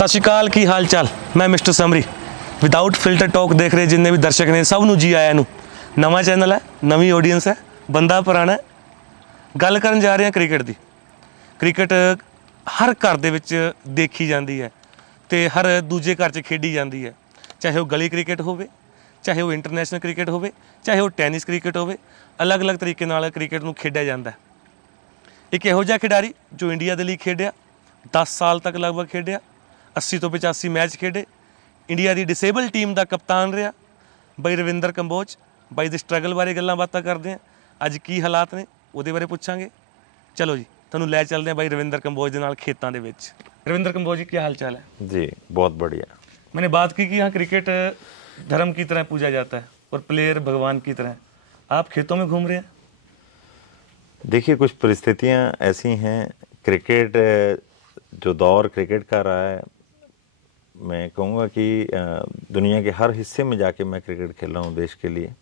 सत श्री अकाल, की हाल चाल। मैं mister summary without filter talk देख रहे जिन्ने भी दर्शक ने सब नूं जी आया नूं। नवा चैनल है, नवी ऑडियंस है, बंदा पुराना है। गल करन जा रहे हैं क्रिकेट दी। क्रिकेट हर घर दे विच देखी जाती है तो हर दूजे घर च खेडी जाती है, चाहे वह गली क्रिकेट होवे, चाहे वह इंटरनेशनल क्रिकेट होवे, चाहे वह टैनिस क्रिकेट होवे। अलग अलग तरीके नाल क्रिकेट नूं खेडिया जाता है। एक इहो जिहा खिडारी जो इंडिया दे लई खेडिया, 10 साल तक लगभग खेडिया, 80 तो 85 मैच खेडे, इंडिया की डिसेबल टीम का कप्तान रहा। बई रविंदर कंबोज, बई दे स्ट्रगल बारे गल्लां बातां करते हैं। अज की हालात ने उहदे बारे पुछांगे। चलो जी, तुहानूं लै चलते हैं बई रविंदर कंबोज दे नाल खेतां दे विच। रविंदर कंबोज जी, क्या हाल चाल है? जी बहुत बढ़िया। मैंने बात की कि यहाँ क्रिकेट धर्म की तरह पूजा जाता है और प्लेयर भगवान की तरह। आप खेतों में घूम रहे हैं। देखिए, कुछ परिस्थितियां ऐसी हैं, क्रिकेट जो दौर क्रिकेट का रहा है, मैं कहूँगा कि दुनिया के हर हिस्से में जाके मैं क्रिकेट खेल रहा हूँ देश के लिए।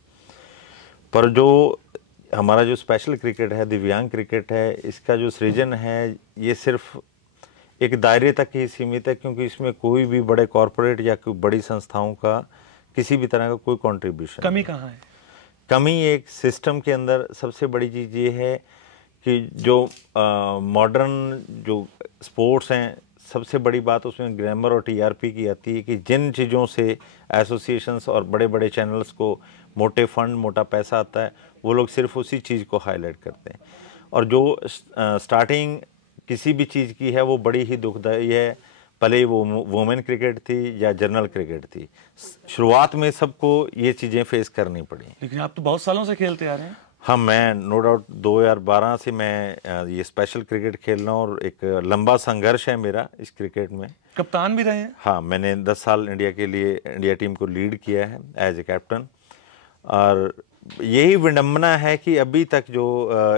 पर जो हमारा जो स्पेशल क्रिकेट है, दिव्यांग क्रिकेट है, इसका जो सृजन है ये सिर्फ एक दायरे तक ही सीमित है, क्योंकि इसमें कोई भी बड़े कॉरपोरेट या कोई बड़ी संस्थाओं का किसी भी तरह का कोई कंट्रीब्यूशन। कमी कहाँ है? कमी एक सिस्टम के अंदर सबसे बड़ी चीज़ ये है कि जो मॉडर्न जो स्पोर्ट्स हैं, सबसे बड़ी बात उसमें ग्रामर और टीआरपी की आती है कि जिन चीज़ों से एसोसिएशंस और बड़े बड़े चैनल्स को मोटे फंड, मोटा पैसा आता है, वो लोग सिर्फ उसी चीज़ को हाईलाइट करते हैं। और जो स्टार्टिंग किसी भी चीज़ की है वो बड़ी ही दुखदायी है, भले वो वुमेन क्रिकेट थी या जनरल क्रिकेट थी। शुरुआत में सबको ये चीज़ें फेस करनी पड़ी। लेकिन आप तो बहुत सालों से खेलते आ रहे हैं। हाँ, मैं नो डाउट 2012 से मैं ये स्पेशल क्रिकेट खेल रहा हूँ और एक लंबा संघर्ष है मेरा इस क्रिकेट में। कप्तान भी रहे हैं। हाँ, मैंने 10 साल इंडिया के लिए इंडिया टीम को लीड किया है एज ए कैप्टन। और यही विडम्बना है कि अभी तक जो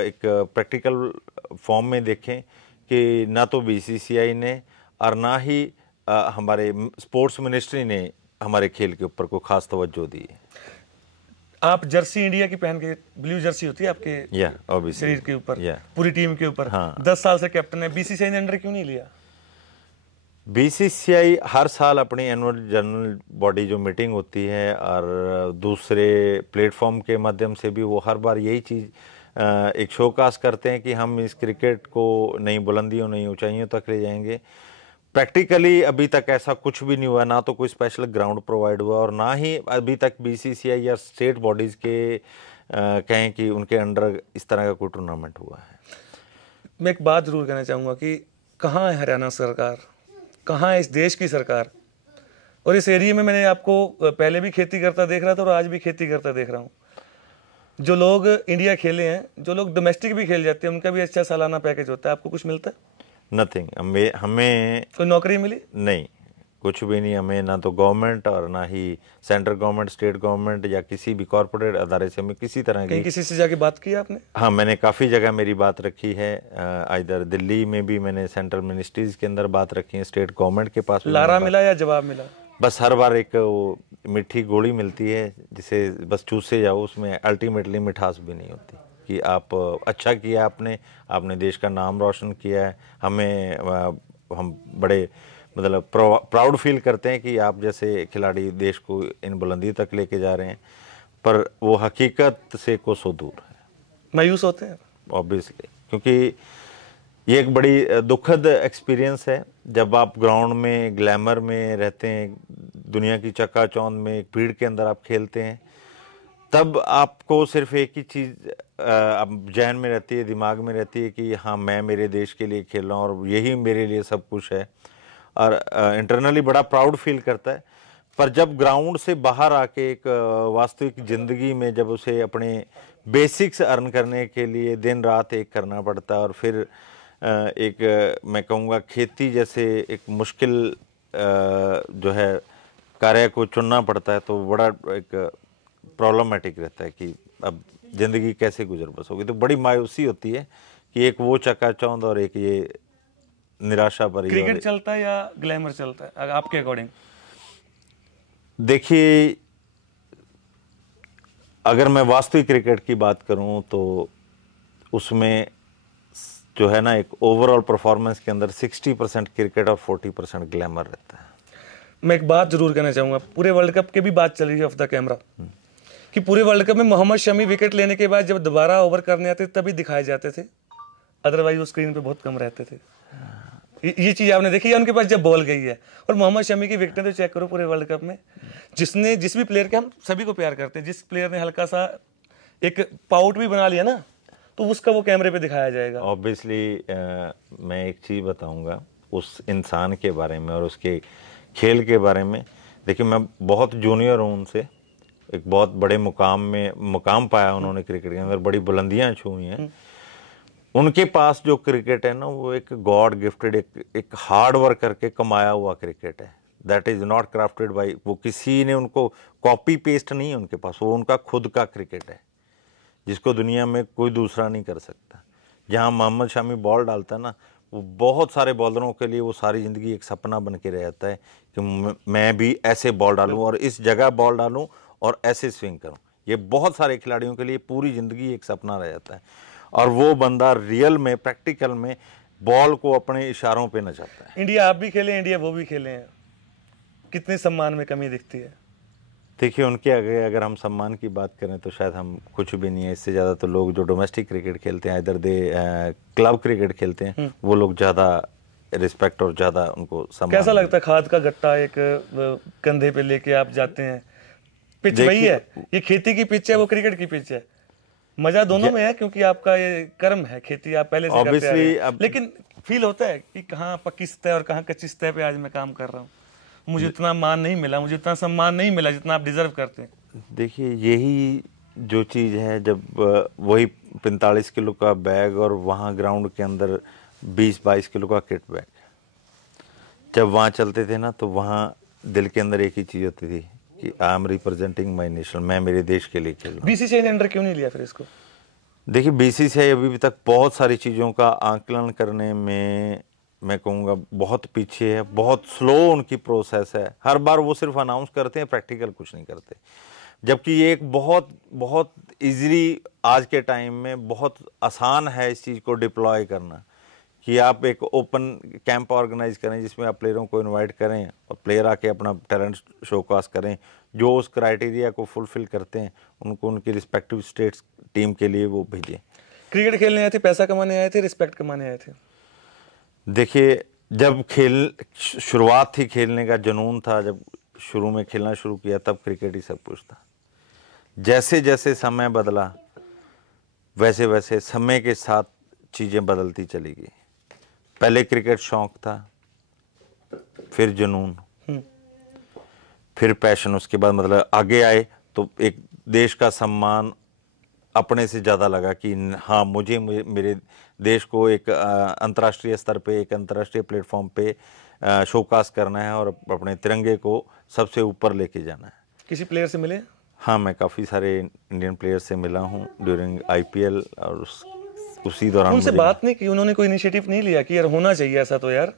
एक प्रैक्टिकल फॉर्म में देखें कि ना तो बीसीसीआई ने और ना ही हमारे स्पोर्ट्स मिनिस्ट्री ने हमारे खेल के ऊपर कोई खास तवज्जो दी है। आप जर्सी इंडिया की पहन के, ब्लू जर्सी होती है आपके शरीर के ऊपर, पूरी टीम के ऊपर। हाँ। 10 साल से कैप्टन है। बीसीसीआई ने अंडर क्यों नहीं लिया? बीसीसीआई हर साल अपनी एनुअल जनरल बॉडी जो मीटिंग होती है और दूसरे प्लेटफॉर्म के माध्यम से भी वो हर बार यही चीज़ एक शोकास करते हैं कि हम इस क्रिकेट को नई बुलंदियों, नई ऊंचाइयों तक ले जाएंगे। प्रैक्टिकली अभी तक ऐसा कुछ भी नहीं हुआ, ना तो कोई स्पेशल ग्राउंड प्रोवाइड हुआ और ना ही अभी तक बीसीसीआई या स्टेट बॉडीज़ के कहें कि उनके अंडर इस तरह का कोई टूर्नामेंट हुआ है। मैं एक बात जरूर कहना चाहूँगा कि कहाँ है हरियाणा सरकार, कहाँ है इस देश की सरकार? और इस एरिया में मैंने आपको पहले भी खेती करता देख रहा था और आज भी खेती करता देख रहा हूँ। जो लोग इंडिया खेले हैं, जो लोग डोमेस्टिक भी खेल जाते हैं, उनका भी अच्छा सालाना पैकेज होता है। आपको कुछ मिलता है? नथिंग। हमें कोई नौकरी मिली? नहीं, कुछ भी नहीं। हमें ना तो गवर्नमेंट और ना ही सेंट्रल गवर्नमेंट, स्टेट गवर्नमेंट या किसी भी कॉर्पोरेट अदारे से हमें किसी तरह की। किसी से जाके बात की आपने? हाँ, मैंने काफ़ी जगह मेरी बात रखी है। इधर दिल्ली में भी मैंने सेंट्रल मिनिस्ट्रीज के अंदर बात रखी है, स्टेट गवर्नमेंट के पास भी लारा मिला या जवाब मिला? बस हर बार एक वो मीठी गोली मिलती है जिसे बस चूसे जाओ, उसमें अल्टीमेटली मिठास भी नहीं होती कि आप अच्छा किया, आपने देश का नाम रोशन किया है। हम बड़े मतलब प्राउड फील करते हैं कि आप जैसे खिलाड़ी देश को इन बुलंदी तक लेके जा रहे हैं, पर वो हकीकत से कोसों दूर है। मायूस होते हैं ऑब्वियसली, क्योंकि ये एक बड़ी दुखद एक्सपीरियंस है जब आप ग्राउंड में ग्लैमर में रहते हैं, दुनिया की चकाचौंध में एक भीड़ के अंदर आप खेलते हैं, तब आपको सिर्फ एक ही चीज़ जहन में रहती है, दिमाग में रहती है कि हाँ, मैं मेरे देश के लिए खेल रहा हूँ और यही मेरे लिए सब कुछ है। और इंटरनली बड़ा प्राउड फील करता है। पर जब ग्राउंड से बाहर आके एक वास्तविक ज़िंदगी में जब उसे अपने बेसिक्स अर्न करने के लिए दिन रात एक करना पड़ता है और फिर एक मैं कहूँगा खेती जैसे एक मुश्किल जो है कार्य को चुनना पड़ता है, तो बड़ा एक प्रॉब्लमेटिक रहता है कि अब ज़िंदगी कैसे गुजर बस होगी। तो बड़ी मायूसी होती है कि एक वो चकाचौंध और एक ये निराशा भरी। क्रिकेट चलता है या ग्लैमर चलता है आपके अकॉर्डिंग? देखिए, अगर मैं वास्तविक क्रिकेट की बात करूं तो उसमें जो है ना, एक ओवरऑल परफॉर्मेंस के अंदर 60% क्रिकेट और 40% ग्लैमर रहता है। मैं एक बात जरूर कहना चाहूंगा, पूरे वर्ल्ड कप की भी बात चल रही है ऑफ द कैमरा, कि पूरे वर्ल्ड कप में मोहम्मद शमी विकेट लेने के बाद जब दोबारा ओवर करने आते तभी दिखाए जाते थे, अदरवाइज वो स्क्रीन पे बहुत कम रहते थे। ये चीज आपने देखी है उनके पास जब बॉल गई है। और मोहम्मद शमी की विकेटें तो चेक करो पूरे वर्ल्ड कप में, जिस भी प्लेयर के, हम सभी को प्यार करते हैं, जिस प्लेयर ने हल्का सा एक पाउट भी बना लिया ना, तो उसका वो कैमरे पे दिखाया जाएगा। ऑब्वियसली मैं एक चीज़ बताऊंगा उस इंसान के बारे में और उसके खेल के बारे में। देखिए, मैं बहुत जूनियर हूँ उनसे, एक बहुत बड़े मुकाम पाया उन्होंने क्रिकेट के अंदर, बड़ी बुलंदियां छुई हैं। उनके पास जो क्रिकेट है ना, वो एक गॉड गिफ्टेड, एक हार्ड वर्क करके कमाया हुआ क्रिकेट है। That is not crafted by, वो किसी ने उनको कॉपी पेस्ट नहीं है उनके पास, वो उनका खुद का क्रिकेट है जिसको दुनिया में कोई दूसरा नहीं कर सकता। जहाँ मोहम्मद शमी बॉल डालता है ना, वो बहुत सारे बॉलरों के लिए वो सारी ज़िंदगी एक सपना बन के रह जाता है कि मैं भी ऐसे बॉल डालूं और इस जगह बॉल डालूं और ऐसे स्विंग करूं। ये बहुत सारे खिलाड़ियों के लिए पूरी ज़िंदगी एक सपना रह जाता है, और वो बंदा रियल में, प्रैक्टिकल में बॉल को अपने इशारों पे नचाता है। इंडिया आप भी खेले, इंडिया वो भी खेले हैं, कितने सम्मान में कमी दिखती है। देखिए, उनके आगे अगर हम सम्मान की बात करें तो शायद हम कुछ भी नहीं है। इससे ज़्यादा तो लोग जो डोमेस्टिक क्रिकेट खेलते हैं, इधर क्लब क्रिकेट खेलते हैं, वो लोग ज़्यादा रिस्पेक्ट और ज़्यादा उनको सम्मान। कैसा लगता है खाद का गट्टा एक कंधे पे लेके आप जाते हैं? पिच वही है, ये खेती की पिच है, वो क्रिकेट की पिच है। मजा दोनों में है क्योंकि आपका ये कर्म है, खेती आप पहले से करते आ रहे हैं। लेकिन फील होता है कि कहाँ पक्की सतह और कहाँ कच्ची सतह पे आज मैं काम कर रहा हूँ, मुझे इतना मान नहीं मिला, मुझे इतना सम्मान नहीं मिला जितना आप डिजर्व करते हैं। देखिए, यही जो चीज़ है, जब वही 45 किलो का बैग और वहाँ ग्राउंड के अंदर 20-22 किलो का किट बैग, जब वहाँ चलते थे ना, तो वहाँ दिल के अंदर एक ही चीज़ होती थी कि I am representing my nation, मैं मेरे देश के लिए खेल रहा हूँ। बीसीसीआई ने अंडर क्यों नहीं लिया फिर इसको? देखिए, बीसीसीआई अभी तक बहुत सारी चीज़ों का आंकलन करने में, मैं कहूँगा, बहुत पीछे है, बहुत स्लो उनकी प्रोसेस है। हर बार वो सिर्फ अनाउंस करते हैं, प्रैक्टिकल कुछ नहीं करते। जबकि ये एक बहुत बहुत इजीली आज के टाइम में बहुत आसान है इस चीज़ को डिप्लॉय करना, कि आप एक ओपन कैंप ऑर्गेनाइज करें जिसमें आप प्लेयरों को इनवाइट करें और प्लेयर आके अपना टैलेंट शोकास करें। जो उस क्राइटेरिया को फुलफिल करते हैं उनको उनकी रिस्पेक्टिव स्टेट्स टीम के लिए वो भेजें। क्रिकेट खेलने आए थे, पैसा कमाने आए थे, रिस्पेक्ट कमाने आए थे? देखिए, जब शुरुआत थी, खेलने का जुनून था, जब शुरू में खेलना शुरू किया, तब क्रिकेट ही सब कुछ था। जैसे जैसे समय बदला, वैसे वैसे समय के साथ चीज़ें बदलती चली गई। पहले क्रिकेट शौक था, फिर जुनून, फिर पैशन, उसके बाद मतलब आगे आए तो एक देश का सम्मान अपने से ज़्यादा लगा कि हाँ, मुझे मेरे देश को एक अंतर्राष्ट्रीय स्तर पे, एक अंतर्राष्ट्रीय प्लेटफॉर्म पे शोकास करना है और अपने तिरंगे को सबसे ऊपर लेके जाना है। किसी प्लेयर से मिले? हाँ, मैं काफ़ी सारे इंडियन प्लेयर से मिला हूँ ड्यूरिंग आईपीएल, और उसी दौरान उनसे बात नहीं की? उन्होंने कोई इनिशिएटिव नहीं लिया कि यार होना चाहिए ऐसा? तो यार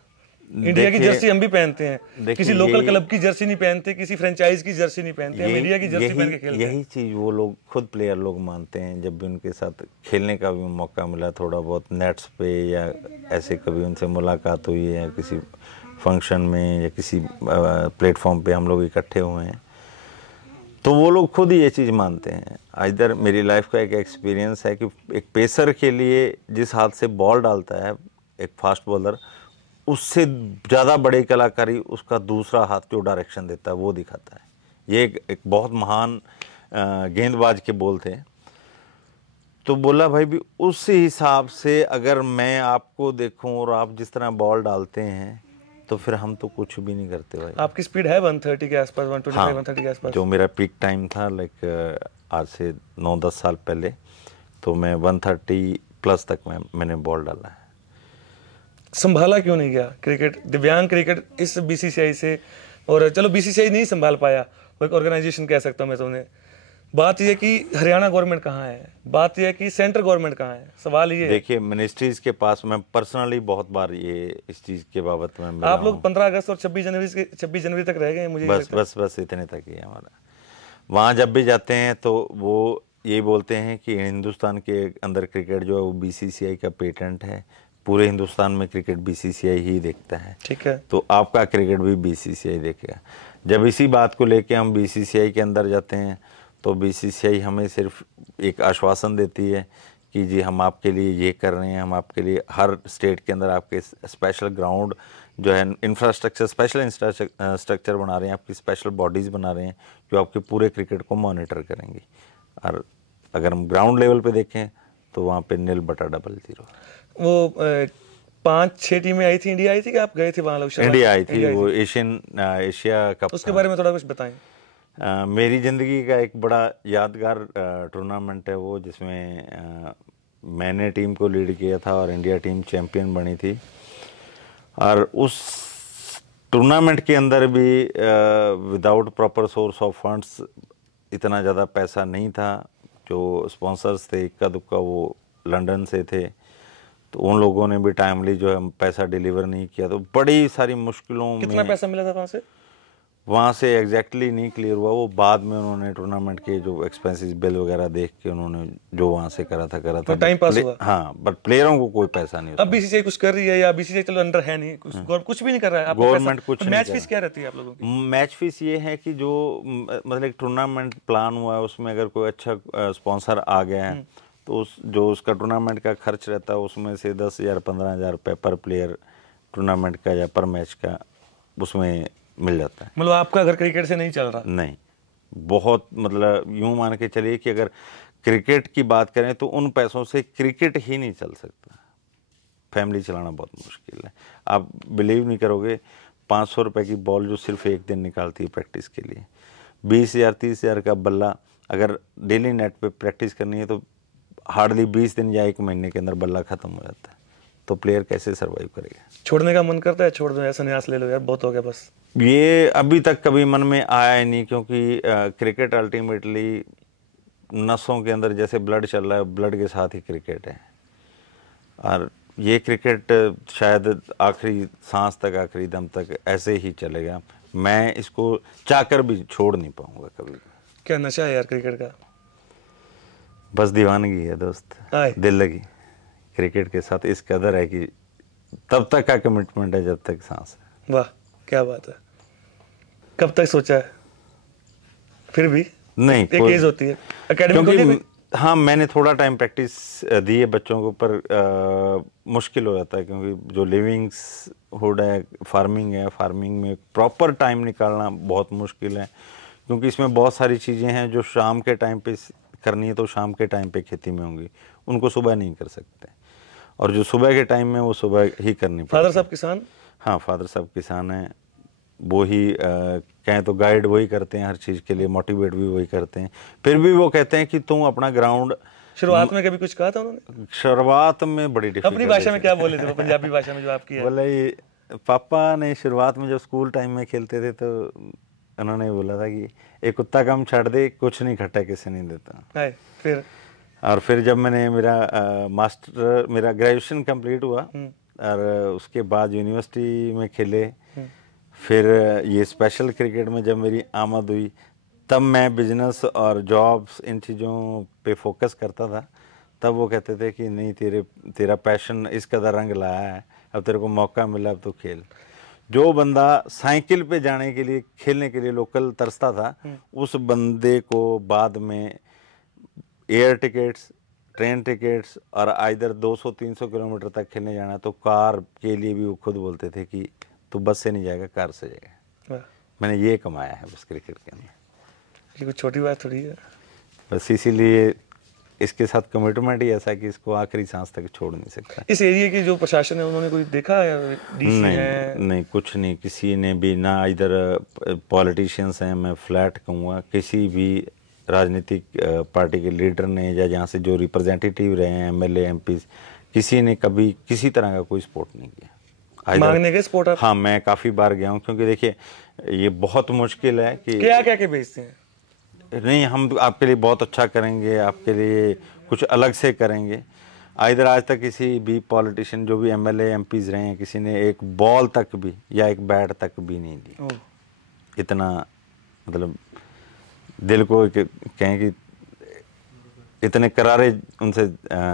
इंडिया की जर्सी हम भी पहनते हैं, किसी लोकल क्लब की जर्सी नहीं पहनते, किसी फ्रेंचाइज की जर्सी नहीं पहनते, हम इंडिया की जर्सी पहन के खेलते हैं। यही चीज़ वो लोग खुद प्लेयर लोग मानते हैं। जब भी उनके साथ खेलने का भी मौका मिला, थोड़ा बहुत नेट्स पे या ऐसे कभी उनसे मुलाकात हुई है, किसी फंक्शन में या किसी प्लेटफॉर्म पे हम लोग इकट्ठे हुए हैं, तो वो लोग खुद ही ये चीज़ मानते हैं। इधर मेरी लाइफ का एक एक्सपीरियंस है कि एक पेसर के लिए जिस हाथ से बॉल डालता है एक फास्ट बॉलर, उससे ज़्यादा बड़ी कलाकारी उसका दूसरा हाथ जो डायरेक्शन देता है वो दिखाता है। ये एक बहुत महान गेंदबाज के बोल थे। तो बोला, भाई भी उस हिसाब से अगर मैं आपको देखूं और आप जिस तरह बॉल डालते हैं, तो फिर हम तो कुछ भी नहीं करते भाई। आपकी स्पीड है 130 के आसपास, 125 130 के आसपास? जो मेरा पीक टाइम था, लाइक आज से 9-10 साल पहले, तो मैं 130 प्लस तक मैंने बॉल डाला है। संभाला क्यों नहीं गया क्रिकेट, दिव्यांग क्रिकेट इस बीसीसीआई से? और चलो बीसीसीआई नहीं संभाल पाया, वो एक ऑर्गेनाइजेशन कह सकता हूँ मैं तुम्हें। बात यह कि हरियाणा गवर्नमेंट कहाँ है, बात यह कि सेंट्रल गवर्नमेंट कहाँ है, सवाल ये। देखिए, मिनिस्ट्रीज के पास मैं पर्सनली बहुत बार ये इस चीज़ के बाबत में मिला आप लोग 15 अगस्त और 26 जनवरी तक रह गए, मुझे बस इतने तक ही है हमारा। वहाँ जब भी जाते हैं तो वो यही बोलते हैं कि हिंदुस्तान के अंदर क्रिकेट जो है वो बीसीसीआई का पेटेंट है। पूरे हिंदुस्तान में क्रिकेट बीसीसीआई ही देखता है। ठीक है। तो आपका क्रिकेट भी बीसीसीआई देखेगा। जब इसी बात को लेके हम बीसीसीआई के अंदर जाते हैं तो बीसीसीआई हमें सिर्फ एक आश्वासन देती है कि जी हम आपके लिए ये कर रहे हैं, हम आपके लिए हर स्टेट के अंदर आपके स्पेशल ग्राउंड जो है इंफ्रास्ट्रक्चर, स्पेशल इंफ्रास्ट्रक्चर बना रहे हैं, आपकी स्पेशल बॉडीज़ बना रहे हैं जो आपके पूरे क्रिकेट को मॉनिटर करेंगी। और अगर हम ग्राउंड लेवल पे देखें तो वहाँ पे 0/00। वो 5-6 टीमें आई थी, इंडिया आई थी कि आप गए थे वहाँ लोग? इंडिया आई थी, वो एशिया कप। उसके बारे में थोड़ा कुछ बताएं। मेरी ज़िंदगी का एक बड़ा यादगार टूर्नामेंट है वो, जिसमें मैंने टीम को लीड किया था और इंडिया टीम चैंपियन बनी थी। और उस टूर्नामेंट के अंदर भी without proper source of funds इतना ज़्यादा पैसा नहीं था। जो स्पॉन्सर्स थे इक्का दुक्का वो लंदन से थे, तो उन लोगों ने भी टाइमली जो है पैसा डिलीवर नहीं किया। तो बड़ी सारी मुश्किलों में। कितना पैसा मिला था वहाँ से? वहाँ से एग्जैक्टली नहीं क्लियर हुआ, वो बाद में उन्होंने टूर्नामेंट के जो एक्सपेंसेस बिल वगैरह देख के उन्होंने जो वहाँ से करा था तो टाइम पास हुआ। हाँ, बट प्लेयरों को कोई पैसा नहीं। अब बीसीसीआई कुछ कर रही है या बीसीसीआई चलो अंडर है नहीं, कुछ भी नहीं कर रहा है? गवर्नमेंट कुछ नहीं। मैच फीस क्या रहती है आप लोगों की? मैच फीस ये है कि जो मतलब एक टूर्नामेंट प्लान हुआ है उसमें अगर कोई अच्छा स्पॉन्सर आ गया है तो जो उसका टूर्नामेंट का खर्च रहता है उसमें से 10,000 15,000 रुपये पर प्लेयर टूर्नामेंट का या पर मैच का उसमें मिल जाता है। मतलब आपका अगर क्रिकेट से नहीं चल रहा? नहीं, बहुत मतलब यूं मान के चलिए कि अगर क्रिकेट की बात करें तो उन पैसों से क्रिकेट ही नहीं चल सकता। फैमिली चलाना बहुत मुश्किल है। आप बिलीव नहीं करोगे, 500 रुपये की बॉल जो सिर्फ एक दिन निकालती है प्रैक्टिस के लिए, 20,000 30,000 का बल्ला अगर डेली नेट पे प्रैक्टिस करनी है तो हार्डली 20 दिन या 1 महीने के अंदर बल्ला ख़त्म हो जाता है। तो प्लेयर कैसे सर्वाइव करेगा? छोड़ने का मन करता है? छोड़ दो, ऐसा न्यास ले लो यार, बहुत हो गया बस। ये अभी तक कभी मन में आया ही नहीं, क्योंकि क्रिकेट अल्टीमेटली नसों के अंदर जैसे ब्लड चल रहा है, ब्लड के साथ ही क्रिकेट है। और ये क्रिकेट शायद आखिरी सांस तक, आखिरी दम तक ऐसे ही चलेगा। मैं इसको चाहकर भी छोड़ नहीं पाऊंगा कभी। क्या नशा है यार क्रिकेट का? बस दीवानगी है दोस्त, दिल लगी क्रिकेट के साथ इस कदर है कि तब तक का कमिटमेंट है जब तक सांस है। वाह क्या बात है। कब तक सोचा है? फिर भी नहीं, एक एज होती है एकेडमी क्योंकि हाँ, मैंने थोड़ा टाइम प्रैक्टिस दी है बच्चों के ऊपर। मुश्किल हो जाता है क्योंकि जो लिविंग्सहुड है, फार्मिंग है, फार्मिंग में प्रॉपर टाइम निकालना बहुत मुश्किल है, क्योंकि इसमें बहुत सारी चीज़ें हैं जो शाम के टाइम पे करनी है तो शाम के टाइम पे खेती में होंगी, उनको सुबह नहीं कर सकते, और जो सुबह के टाइम में वो सुबह ही करनी पड़ती है। फादर साहब किसान? हाँ, फादर साहब किसान हैं। वो ही कहें तो गाइड वही करते हैं हर चीज़ के लिए, मोटिवेट भी वही करते हैं। फिर भी वो कहते हैं कि तुम अपना ग्राउंड। शुरुआत में कभी कुछ कहा था उन्होंने? शुरुआत में बड़ी डिफिकल्ट। अपनी भाषा में क्या बोले थे वो, पंजाबी भाषा में जो आपकी है? बोले पापा ने शुरुआत में जब स्कूल टाइम में खेलते थे तो उन्होंने बोला था कि एक कुत्ता कम छाड़ दे, कुछ नहीं खट्टा किसी नहीं देता। फिर और फिर जब मैंने मेरा ग्रेजुएशन कंप्लीट हुआ और उसके बाद यूनिवर्सिटी में खेले, फिर ये स्पेशल क्रिकेट में जब मेरी आमद हुई तब मैं बिजनेस और जॉब्स इन चीज़ों पे फोकस करता था। तब वो कहते थे कि नहीं, तेरा पैशन इस कदर रंग लाया है, अब तेरे को मौका मिला, अब तो खेल। जो बंदा साइकिल पे जाने के लिए, खेलने के लिए लोकल तरसता था, उस बंदे को बाद में एयर टिकट्स, ट्रेन टिकट्स और आइदर 200-300 किलोमीटर तक खेलने जाना, तो कार के लिए भी वो खुद बोलते थे कि तू बस से नहीं जाएगा, कार से जाएगा। मैंने ये कमाया है बस क्रिकेट के अंदर। ये कुछ छोटी बात थोड़ी है। बस इसीलिए इसके साथ कमिटमेंट ही ऐसा है कि इसको आखिरी सांस तक छोड़ नहीं सकता। इस एरिया की जो प्रशासन है उन्होंने कोई देखा है? डीसी है? नहीं, कुछ नहीं, किसी ने भी ना। इधर पॉलिटिशियंस हैं, मैं फ्लैट कहूँगा, किसी भी राजनीतिक पार्टी के लीडर ने या जहाँ से जो रिप्रेजेंटेटिव रहे हैं, एमएलए एमपी, किसी ने कभी किसी तरह का कोई सपोर्ट नहीं किया। मांगने के सपोर्ट? हाँ, मैं काफ़ी बार गया हूँ, क्योंकि देखिए ये बहुत मुश्किल है कि क्या क्या के भेजते हैं। नहीं, हम आपके लिए बहुत अच्छा करेंगे, आपके लिए कुछ अलग से करेंगे। इधर आज तक किसी भी पॉलिटिशियन, जो भी एमएलए एमपीज रहे हैं, किसी ने एक बॉल तक भी या एक बैट तक भी नहीं दी। इतना मतलब दिल को कहें कि इतने करारे उनसे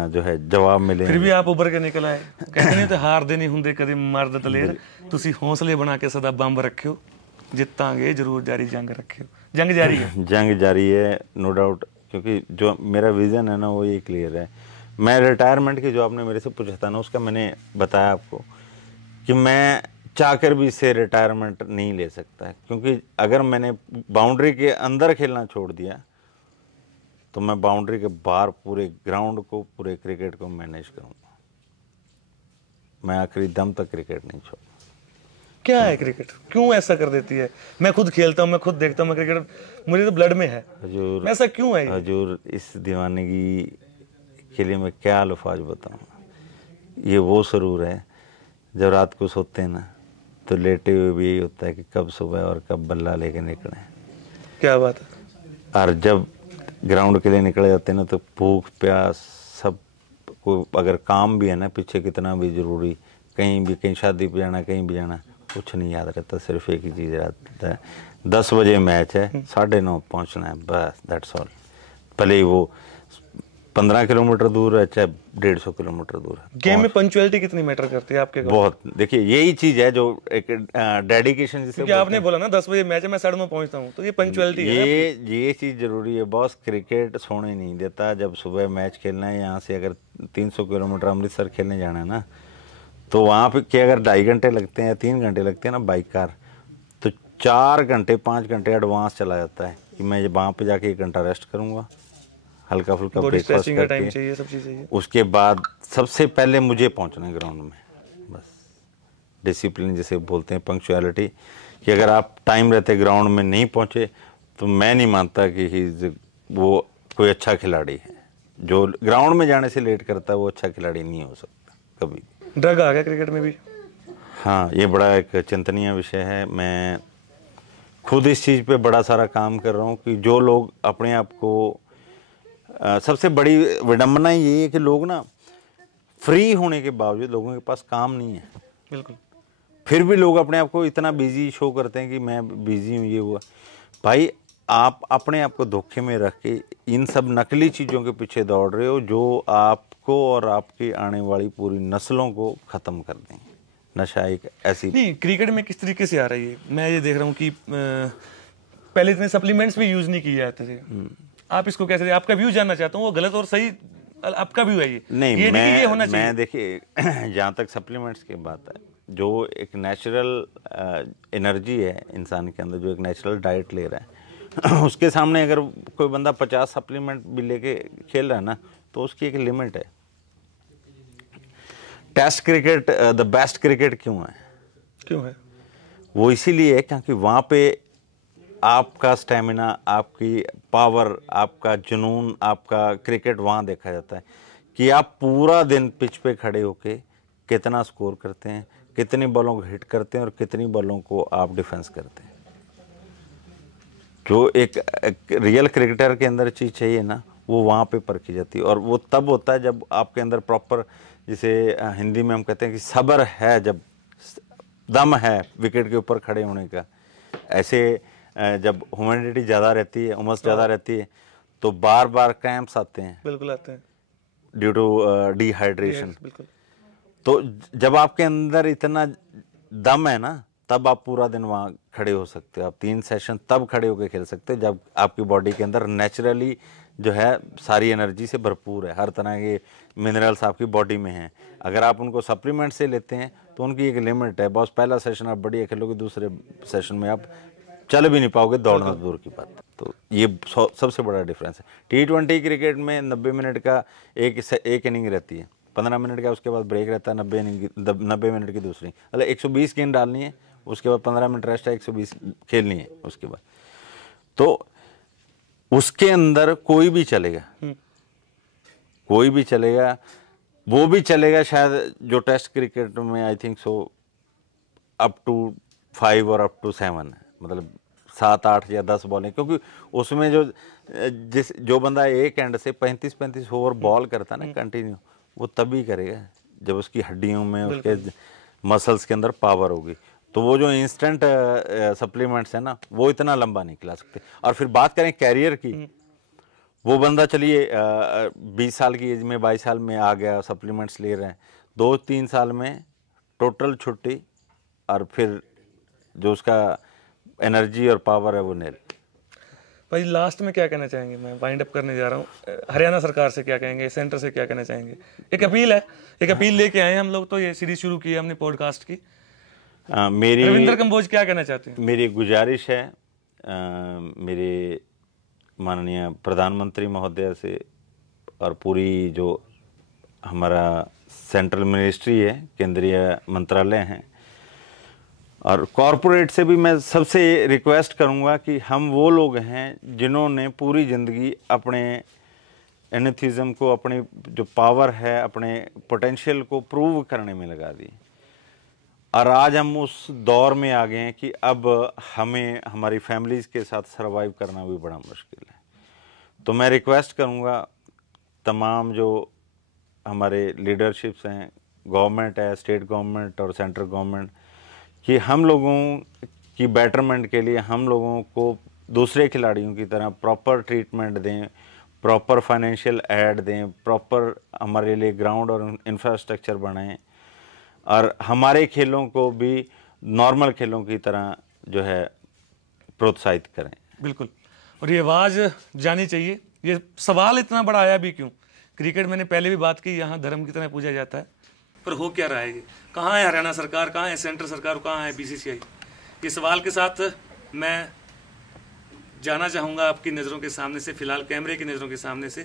जो है जवाब मिले। फिर भी आप उभर के निकल आए। कहते नहीं तो हार देनी हुंदे कदे मर्द दलेर, ਤੁਸੀਂ हौसले बना के सदा बंब रखियो, जितांगे जरूर जारी जंग रखियो। जंग जारी है। जंग जारी है, नो डाउट, क्योंकि जो मेरा विजन है ना वो ये क्लियर है। मैं रिटायरमेंट की जो आपने मेरे से पूछा था ना, उसका मैंने बताया आपको कि मैं चाहकर भी इससे रिटायरमेंट नहीं ले सकता, क्योंकि अगर मैंने बाउंड्री के अंदर खेलना छोड़ दिया तो मैं बाउंड्री के बाहर पूरे ग्राउंड को, पूरे क्रिकेट को मैनेज करूंगा। मैं आखिरी दम तक क्रिकेट नहीं छोड़। क्या है क्रिकेट, क्यों ऐसा कर देती है? मैं खुद खेलता हूँ, मैं खुद देखता हूँ, मैं क्रिकेट मेरे तो ब्लड में है। हजूर, ऐसा क्यों है? हजूर, इस दीवानगी के लिए मैं क्या अल्फाज बताऊँ। ये वो सुरूर है जब रात को सोते हैं ना तो लेटे हुए भी यही होता है कि कब सुबह और कब बल्ला लेके निकलें। क्या बात है। और जब ग्राउंड के लिए निकले जाते हैं ना तो भूख प्यास सब को, अगर काम भी है ना पीछे कितना भी ज़रूरी, कहीं शादी पे जाना, कहीं भी जाना, कुछ नहीं याद रहता, सिर्फ एक ही चीज़ रहता है, 10 बजे मैच है, 9:30 पहुंचना है, बस दैट्स ऑल। भले ही वो 15 किलोमीटर दूर है चाहे 150 किलोमीटर दूर है। गेम में पंक्चुअलिटी कितनी मैटर करती है आपके? बहुत। देखिए यही चीज़ है जो एक डेडिकेशन जिसे, क्योंकि आपने बोला ना 10 बजे मैच है, मैं 9:30 पहुंचता हूँ, तो ये पंक्चुअलिटी है। ये चीज़ जरूरी है बॉस। क्रिकेट सोने नहीं देता। जब सुबह मैच खेलना है, यहाँ से अगर 300 किलोमीटर अमृतसर खेलने जाना है ना, तो वहाँ पे क्या अगर 2.5 घंटे लगते हैं या 3 घंटे लगते हैं ना बाइक कार, तो 4 घंटे 5 घंटे एडवांस चला जाता है कि मैं वहाँ पे जाके 1 घंटा रेस्ट करूँगा, हल्का फुल्का ब्रेकफास्ट करके, चाहिए, सब चीज़ चाहिए। उसके बाद सबसे पहले मुझे पहुँचना है ग्राउंड में। बस डिसिप्लिन जिसे बोलते हैं, पंक्चुअलिटी, कि अगर आप टाइम रहते ग्राउंड में नहीं पहुँचे तो मैं नहीं मानता कि वो कोई अच्छा खिलाड़ी है। जो ग्राउंड में जाने से लेट करता है वो अच्छा खिलाड़ी नहीं हो सकता कभी। ड्रग आ गया क्रिकेट में भी। हाँ, ये बड़ा एक चिंतनीय विषय है। मैं खुद इस चीज़ पे बड़ा सारा काम कर रहा हूँ कि जो लोग अपने आप को, सबसे बड़ी विडंबना ये है कि लोग ना फ्री होने के बावजूद लोगों के पास काम नहीं है। बिल्कुल। फिर भी लोग अपने आप को इतना बिजी शो करते हैं कि मैं बिजी हूँ, ये हुआ। भाई आप अपने आप को धोखे में रख के इन सब नकली चीज़ों के पीछे दौड़ रहे हो जो आपको और आपकी आने वाली पूरी नस्लों को ख़त्म कर देंगे। नशा एक ऐसी नहीं, क्रिकेट में किस तरीके से आ रही है, मैं ये देख रहा हूँ कि पहले इतने सप्लीमेंट्स भी यूज़ नहीं किए जाते थे। आप इसको कैसे, आपका व्यू जानना चाहता हूँ, वो गलत और सही आपका व्यू है? ये नहीं, ये ये होना चाहिए। मैं देखिए जहाँ तक सप्लीमेंट्स की बात है, जो एक नेचुरल एनर्जी है इंसान के अंदर, जो एक नेचुरल डाइट ले रहा है उसके सामने अगर कोई बंदा 50 सप्लीमेंट भी लेके खेल रहा है ना, तो उसकी एक लिमिट है। Test cricket the best cricket क्यों है? वो इसीलिए है क्योंकि वहाँ पे आपका स्टेमिना, आपकी पावर, आपका जुनून, आपका क्रिकेट वहाँ देखा जाता है कि आप पूरा दिन पिच पे खड़े होके कितना स्कोर करते हैं, कितनी बॉलों को हिट करते हैं और कितनी बॉलों को आप डिफेंस करते हैं। जो एक रियल क्रिकेटर के अंदर चीज़ चाहिए ना, वो वहाँ पे परखी जाती है। और वो तब होता है जब आपके अंदर प्रॉपर, जिसे हिंदी में हम कहते हैं कि सब्र है, जब दम है विकेट के ऊपर खड़े होने का। ऐसे जब ह्यूमिडिटी ज़्यादा रहती है, उमस ज़्यादा रहती है, तो बार बार क्रैम्प्स आते हैं। बिल्कुल आते हैं, ड्यू टू डिहाइड्रेशन। बिल्कुल। तो जब आपके अंदर इतना दम है ना, तब आप पूरा दिन वहाँ खड़े हो सकते हो। आप 3 सेशन तब खड़े होकर खेल सकते हो जब आपकी बॉडी के अंदर नेचुरली जो है सारी एनर्जी से भरपूर है, हर तरह के मिनरल्स आपकी बॉडी में हैं। अगर आप उनको सप्लीमेंट से लेते हैं तो उनकी एक लिमिट है। बॉस पहला सेशन आप बढ़िया खेलोगे, दूसरे सेशन में आप चल भी नहीं पाओगे, दौड़ना दूर की बात। तो ये सबसे बड़ा डिफरेंस है। T20 क्रिकेट में 90 मिनट का एक इनिंग रहती है, 15 मिनट का उसके बाद ब्रेक रहता है, 90 मिनट की दूसरी, मतलब 120 गेंद डालनी है, उसके बाद 15 मिनट रेस्ट है, 120 खेलनी है उसके बाद। तो उसके अंदर कोई भी चलेगा, कोई भी चलेगा, वो भी चलेगा शायद जो टेस्ट क्रिकेट में I think so up to 5 और अप टू 7 है, मतलब 7, 8 या 10 बॉलें, क्योंकि उसमें जो बंदा एक एंड से 35 ओवर बॉल करता है ना कंटिन्यू, वो तभी करेगा जब उसकी हड्डियों में, उसके मसल्स के अंदर पावर होगी। तो वो जो इंस्टेंट सप्लीमेंट्स है ना, वो इतना लंबा नहीं खिला सकते। और फिर बात करें कैरियर की, वो बंदा चलिए 20 साल की एज में 22 साल में आ गया, सप्लीमेंट्स ले रहे हैं, 2-3 साल में टोटल छुट्टी, और फिर जो उसका एनर्जी और पावर है वो नील। भाई लास्ट में क्या कहना चाहेंगे, मैं वाइंड अप करने जा रहा हूँ, हरियाणा सरकार से क्या कहेंगे, सेंटर से क्या कहना चाहेंगे? एक अपील है, एक अपील लेके आए हैं हम लोग, तो ये सीरीज शुरू की है हमने पॉडकास्ट की। रविंद्र कंबोज क्या कहना चाहते हैं? मेरी गुजारिश है मेरे माननीय प्रधानमंत्री महोदय से और पूरी जो हमारा सेंट्रल मिनिस्ट्री है, केंद्रीय मंत्रालय हैं, और कॉरपोरेट से भी मैं सबसे रिक्वेस्ट करूंगा कि हम वो लोग हैं जिन्होंने पूरी ज़िंदगी अपने एनेथिज्म को, अपने जो पावर है, अपने पोटेंशियल को प्रूव करने में लगा दी, और आज हम उस दौर में आ गए हैं कि अब हमें हमारी फैमिलीज़ के साथ सर्वाइव करना भी बड़ा मुश्किल है। तो मैं रिक्वेस्ट करूंगा तमाम जो हमारे लीडरशिप्स हैं, गवर्नमेंट है, स्टेट गवर्नमेंट और सेंट्रल गवर्नमेंट, कि हम लोगों की बेटरमेंट के लिए हम लोगों को दूसरे खिलाड़ियों की तरह प्रॉपर ट्रीटमेंट दें, प्रॉपर फाइनेंशियल ऐड दें, प्रॉपर हमारे लिए ग्राउंड और इंफ्रास्ट्रक्चर बनाएं, और हमारे खेलों को भी नॉर्मल खेलों की तरह जो है प्रोत्साहित करें। बिल्कुल, और ये आवाज़ जानी चाहिए। ये सवाल इतना बड़ा आया भी क्यों? क्रिकेट मैंने पहले भी बात की, यहाँ धर्म की तरह पूजा जाता है, पर हो क्या रहा है ये? कहाँ है हरियाणा सरकार, कहाँ है सेंट्रल सरकार, कहाँ है बीसीसीआई? ये सवाल के साथ मैं जाना चाहूँगा आपकी नज़रों के सामने से, फिलहाल कैमरे की नज़रों के सामने से।